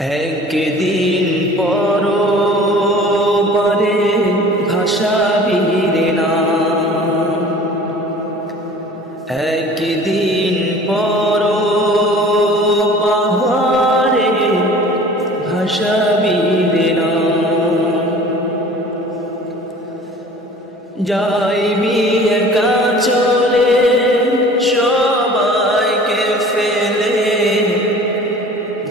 একদিন পরপারে ভাষাবীরে না, একদিন পরপারে ভাষাবীরে না। যাইবি একা চলে সবাইকে ফেলে,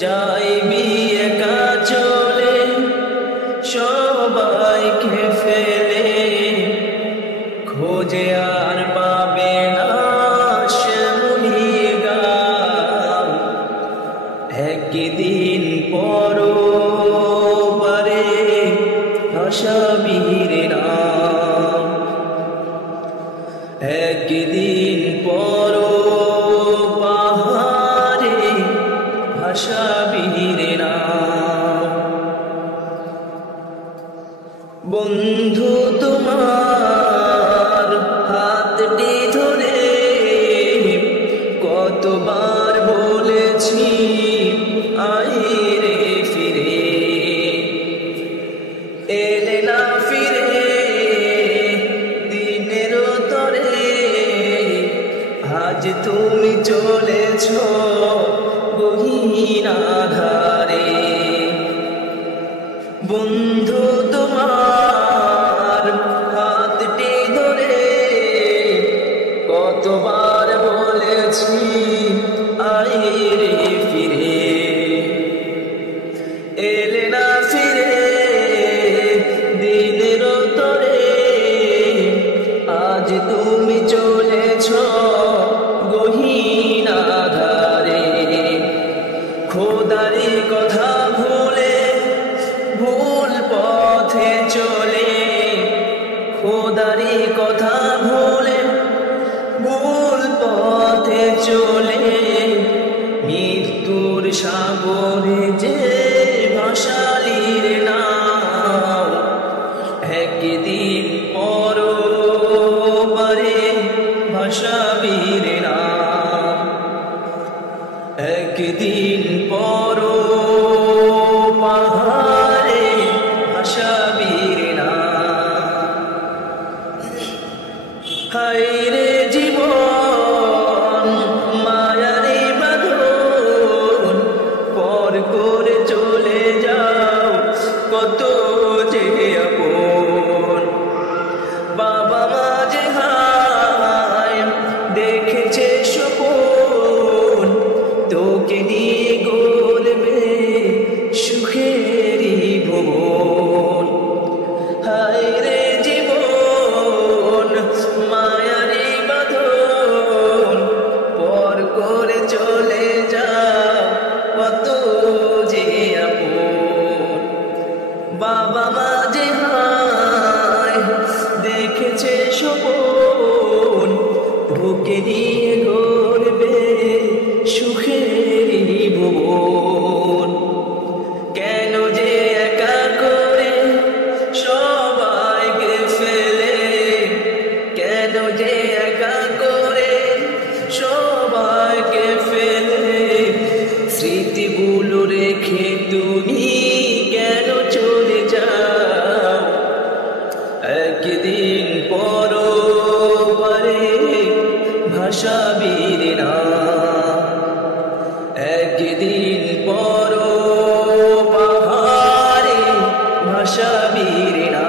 যাইবি একা চলে সবাইকে ফেলে, খোঁজে আর পাবে না শ্যামলী গান। একদিন পরপারে ভাষাবীরে না, একদিন পরপারে ভাষাবীরে না। বন্ধু তোমার হাতটি ধরে কতবার বলেছি আইরে ফিরে, এলে না ফিরে দিনের তরে, আজ তুমি চলেছ গহীন আধারে। বন্ধু তোমার হাতটি ধরে কতবার বলেছি আইরে ফিরে, এলে না ফিরে দিনের তরে, আজ তুমি চলেছ গহীন আধারে। খোদারি কথা ভুলে ভুল পথে চলে, খোদারি কথা ভুলে ভুল পথে চলে, মৃত্যুর সাগরে যে ভাসালির নাও। একদিন পরপারে ভাষাবীরে না, একদিন পরপারে ভাষাবীরে না। হায়রে জীবন মায়ারে বাঁধন, পর করে চলে যাও কত যে আপন। বাবা মা যে হায় দেখেছে স্বপন, তোকে নিয়ে গড়বে সুখেরই ভুবন। হায়রে জীবন মায়ারে বাঁধন, পর করে চলে যাও কত যে আপন। বাবা মা যে হায় দেখেছে স্বপন, তোকে নিয়ে গড়বে সুখেরই ভুবন। কেন যে একা করে সবাইকে ফেলে, কেন যে একা করে সবাইকে ফেলে, স্মৃতিগুলো রেখে তুমি কেন চলে যাও। একদিন পরপারে ভাষাবীরে না, একদিন পরপারে ভাষাবীরে না।